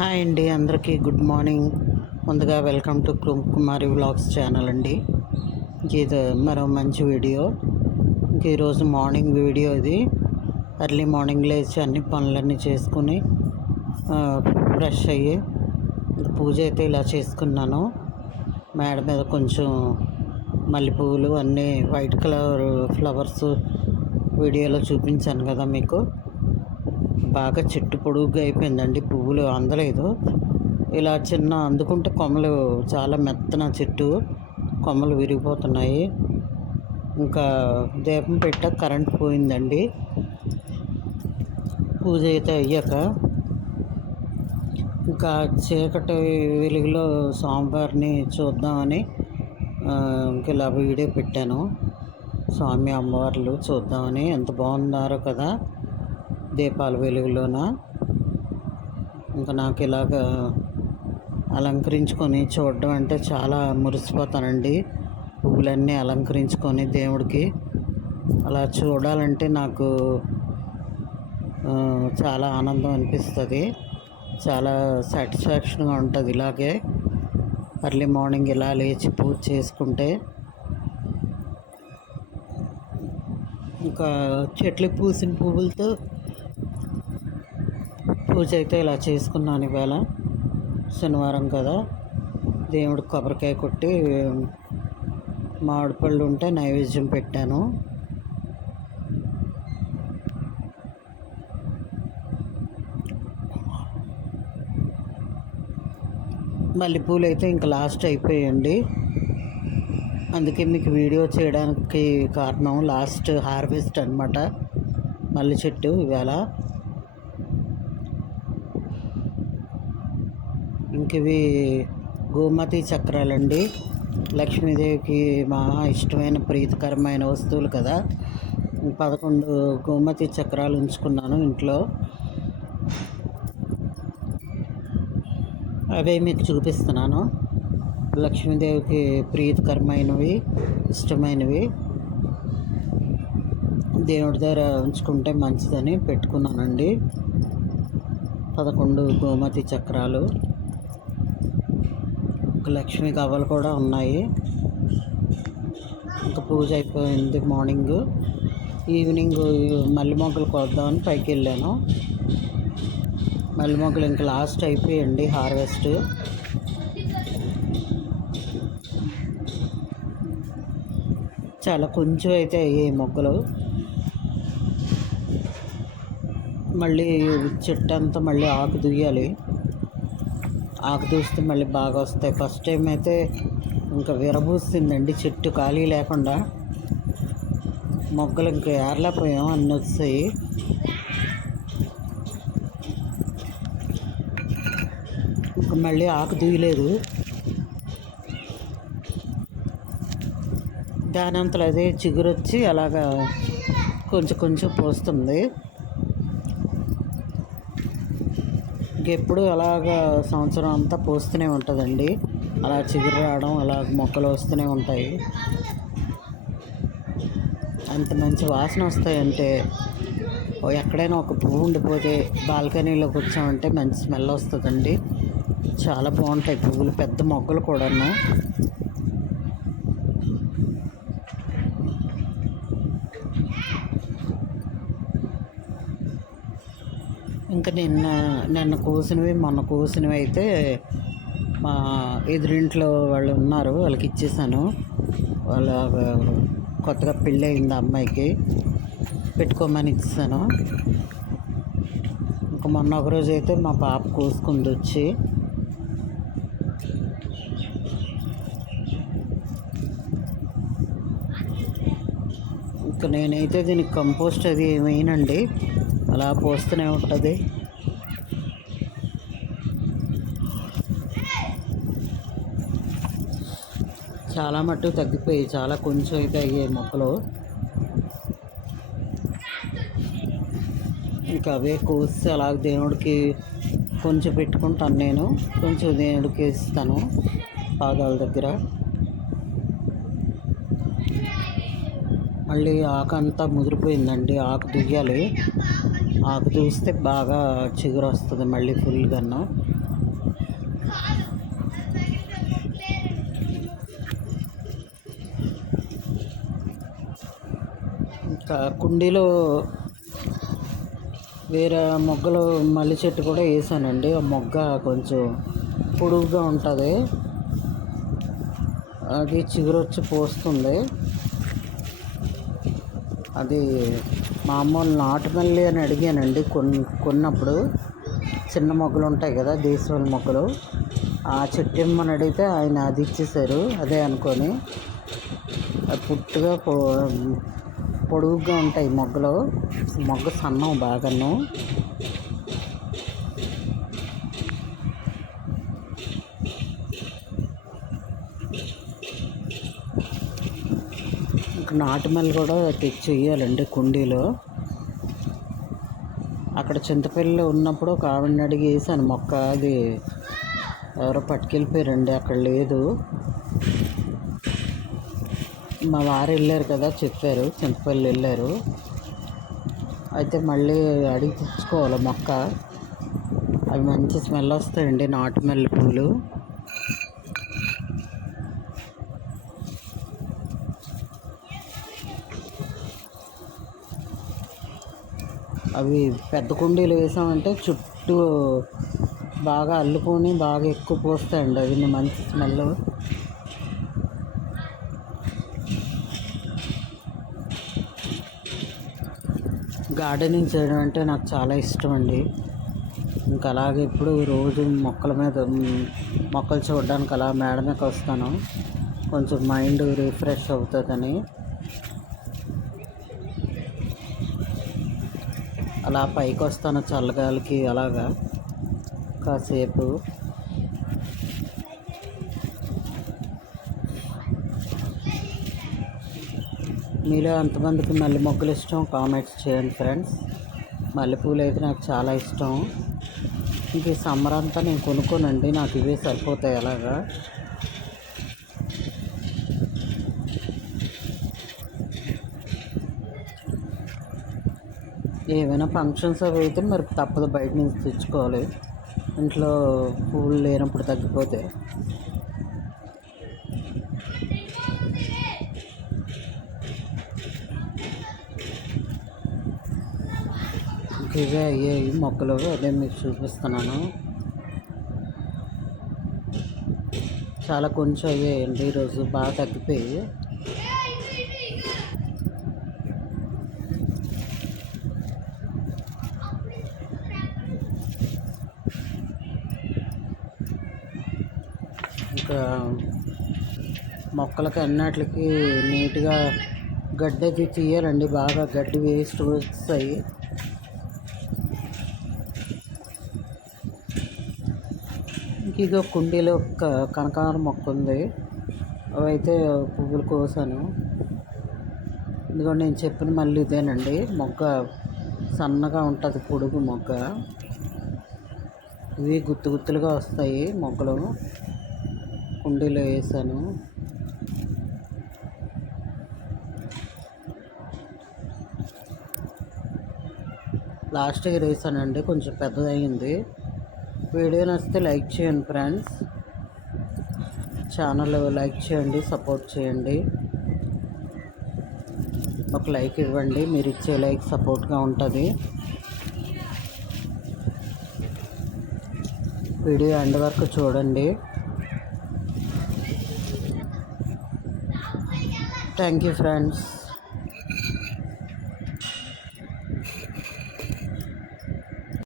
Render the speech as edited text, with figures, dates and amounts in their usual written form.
Hi అండి, అందరికీ good morning. ముందుగా welcome to Kumari vlogs channel అండి. ఇది మరో మంచి వీడియో. ఈరోజు మార్నింగ్ వీడియో ఇది. ఎర్లీ మార్నింగ్ లేచి అన్ని పనులన్నీ చేసుకుని ఫ్రెష్ అయ్యి పూజ అయితే ఇలా చేసుకున్నాను. మేడ మీద కొంచెం మల్లెపూలు అన్నీ వైట్ కలర్ ఫ్లవర్స్ వీడియోలో చూపించాను కదా మీకు. బాగా చెట్టు పొడుగ్గా అయిపోయిందండి, పువ్వులు అందలేదు. ఇలా చిన్న అందుకుంటే కొమ్మలు చాలా మెత్తన చెట్టు, కొమ్మలు విరిగిపోతున్నాయి. ఇంకా దీపం పెట్టాక కరెంట్ పోయిందండి. పూజ అయితే అయ్యాక ఇంకా చీకటి వెలుగులో స్వామివారిని చూద్దామని ఇలా వీడియో పెట్టాను. స్వామి అమ్మవార్లు చూద్దామని, ఎంత బాగున్నారో కదా దీపాల వెలుగులోన. ఇంకా నాకు ఇలాగ అలంకరించుకొని చూడడం అంటే చాలా మురిసిపోతానండి. పువ్వులన్నీ అలంకరించుకొని దేవుడికి అలా చూడాలంటే నాకు చాలా ఆనందం అనిపిస్తుంది, చాలా సాటిస్ఫాక్షన్గా ఉంటుంది. ఇలాగే ఎర్లీ మార్నింగ్ ఇలా లేచి పూజ చేసుకుంటే. ఇంకా చెట్లకు పూసిన పువ్వులతో పూజ అయితే ఇలా చేసుకున్నాను. ఇవాళ శనివారం కదా, దేవుడికి కొబ్బరికాయ కొట్టి మామిడి పళ్ళు ఉంటే నైవేద్యం పెట్టాను. మల్లెపూలు అయితే ఇంకా లాస్ట్ అయిపోయాయండి. అందుకే మీకు వీడియో చేయడానికి కారణం లాస్ట్ హార్వెస్ట్ అనమాట మల్లె చెట్టు ఇవాళ. ఇంక ఇవి గోమతి చక్రాలండి. లక్ష్మీదేవికి మహా ఇష్టమైన ప్రీతికరమైన వస్తువులు కదా. 11 గోమతి చక్రాలు ఉంచుకున్నాను ఇంట్లో. అవే మీకు చూపిస్తున్నాను. లక్ష్మీదేవికి ప్రీతికరమైనవి, ఇష్టమైనవి, దేవుడి దగ్గర ఉంచుకుంటే మంచిదని పెట్టుకున్నానండి. 11 గోమతి చక్రాలు. లక్ష్మీ గవ్వలు కూడా ఉన్నాయి. ఇంకా పూజ అయిపోయింది. మార్నింగ్ ఈవినింగ్ మల్లె మొగ్గలు కోద్దామని పైకి వెళ్ళాను. మల్లె మొగ్గలు ఇంకా లాస్ట్ అయిపోయండి హార్వెస్ట్. చాలా కొంచెం అయితే అయ్యాయి మొగ్గలు. మళ్ళీ చెట్టు అంతా మళ్ళీ ఆకు దుయ్యాలి. ఆకు దూస్తే మళ్ళీ బాగా వస్తాయి. ఫస్ట్ టైం అయితే ఇంకా విరబూస్తుందండి చెట్టు, ఖాళీ లేకుండా. మొగ్గలు ఇంకా ఏర్లేకపోయాం, అన్నీ వస్తాయి. ఇంకా మళ్ళీ ఆకు దూయలేదు. దానంతలో అదే చిగురు వచ్చి అలాగా కొంచెం కొంచెం పోస్తుంది. ఇంకెప్పుడు అలాగా సంవత్సరం అంతా పోస్తూనే ఉంటుందండి. అలా చిగురు రావడం, అలా మొక్కలు వస్తూనే ఉంటాయి. అంత మంచి వాసన వస్తాయంటే, ఎక్కడైనా ఒక పువ్వు ఉండిపోతే బాల్కనీలో కూర్చోమంటే మంచి స్మెల్ వస్తుందండి. చాలా బాగుంటాయి పువ్వులు, పెద్ద మొగ్గలు కూడాను. ఇంకా నిన్న కోసినవి, మొన్న కోసినవి అయితే మా ఎదురింట్లో వాళ్ళు ఉన్నారు, వాళ్ళకి ఇచ్చేసాను. వాళ్ళ కొత్తగా పెళ్ళి అయింది అమ్మాయికి, పెట్టుకోమని ఇచ్చేసాను. ఇంకా మొన్న ఒకరోజు అయితే మా పాప కోసుకుంది వచ్చి. ఇంకా నేనైతే దీనికి కంపోస్ట్ అది ఏమైనండి, అలా పోస్తూనే ఉంటుంది. చాలా మట్టుకు తగ్గిపోయి చాలా కొంచెం అయితే అయ్యాయి మొక్కలు. ఇంకా అవే కోసి అలా దేవుడికి కొంచెం పెట్టుకుంటాను. నేను కొంచెం దేవుడికి ఇస్తాను పాదాల దగ్గర. మళ్ళీ ఆకు అంతా ముదిరిపోయిందండి, ఆకు దుయ్యాలి. ఆకు చూస్తే బాగా చిగురు వస్తుంది మళ్ళీ ఫుల్గాను. ఇంకా కుండీలో వేరే మొగ్గలు మల్లి చెట్టు కూడా వేసానండి. ఆ మొగ్గ కొంచెం పొడుగుగా ఉంటుంది, అది చిగురు వచ్చి పోస్తుంది. అది మామూలు నాటుమల్లి అని అడిగానండి కొన్నప్పుడు. చిన్న మొగ్గలు ఉంటాయి కదా, దేశవాళీ మొగ్గలు, ఆ చెట్టు ఇమ్మని అడిగితే ఆయన అది ఇచ్చేసారు. అదే అనుకొని అది పుట్టుగా పొడుగుగా ఉంటాయి మొగ్గలు. మొగ్గ సన్నం బాగాను. నాటుమల్లి కూడా తెచ్చి వేయాలండి కుండీలో. అక్కడ చింతపల్లి ఉన్నప్పుడు ఒక ఆవిడని అడిగి వేసాను మొక్క. అది ఎవరో పట్టుకెళ్ళిపోయారండి, అక్కడ లేదు. మా వారు వెళ్ళారు కదా, చెప్పారు చింతపల్లి వెళ్ళారు. అయితే మళ్ళీ అడిగి తెచ్చుకోవాలి మొక్క. అవి మంచి స్మెల్ వస్తాయండి నాటుమల్లి పూలు. అవి పెద్ద కుండీలు వేసామంటే చుట్టూ బాగా అల్లుకొని బాగా ఎక్కువ పోస్తాయండి. అవి మంచి స్మెల్. గార్డెనింగ్ చేయడం అంటే నాకు చాలా ఇష్టం అండి. ఇంకా అలాగే ఇప్పుడు రోజు మొక్కల మీద మొక్కలు చూడడానికి అలా మేడ మీదకి వస్తాను, కొంచెం మైండ్ రిఫ్రెష్ అవుతుందని. అలా పైకి వస్తాను చల్లగాలికి, అలాగా కాసేపు. మీలో ఎంతమందికి మల్లె మొగ్గలు ఇష్టం కామెంట్స్ చేయండి ఫ్రెండ్స్. మల్లెపూలు అయితే నాకు చాలా ఇష్టం. ఇంక ఈ సమ్మర్ అంతా నేను కొనుక్కోనండి, నాకు ఇవే సరిపోతాయి. అలాగా ఏమైనా ఫంక్షన్స్ అవి అయితే మరి తప్పదు, బయట నుంచి తెచ్చుకోవాలి. ఇంట్లో పూలు లేనప్పుడు తగ్గిపోతే. ఇవే అయ్యాయి మొక్కలు, అదే మీకు చూపిస్తున్నాను. చాలా కొంచెం అయ్యాయండి ఈరోజు, బాగా తగ్గిపోయి. ఇంకా మొక్కలకి అన్నిటికి నీట్గా గడ్డి అది తీయాలండి. బాగా గడ్డి వేస్ట్ వస్తాయి. ఇంక కుండీలో కనకాంబరం మొక్క ఉంది, అవైతే పువ్వులు కోసాను. ఎందుకంటే నేను చెప్పిన మళ్ళీ ఇదేనండి మొగ్గ, సన్నగా ఉంటుంది పొడుగు మొగ్గ. ఇవి గుత్తు గుత్తులుగా వస్తాయి మొగ్గలు. కుండీలో వేసాను. లాస్ట్ ఇయర్ వేసానండి, కొంచెం పెద్దదయ్యింది. వీడియో నచ్చితే లైక్ చేయండి ఫ్రెండ్స్. ఛానల్ లైక్ చేయండి, సపోర్ట్ చేయండి. ఒక లైక్ ఇవ్వండి, మీరు ఇచ్చే లైక్ సపోర్ట్గా ఉంటుంది. వీడియో ఎండ్ వరకు చూడండి. Thank you friends.